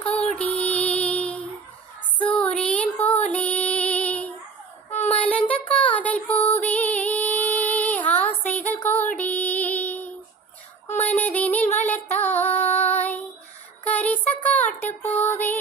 ஆசையின் கோடி சூரியன் போலே மலர்ந்த காதல் பூவே ஆசைகள் கோடி மனதினில் வளர்த்தாய் கரிச காட்டு பூவே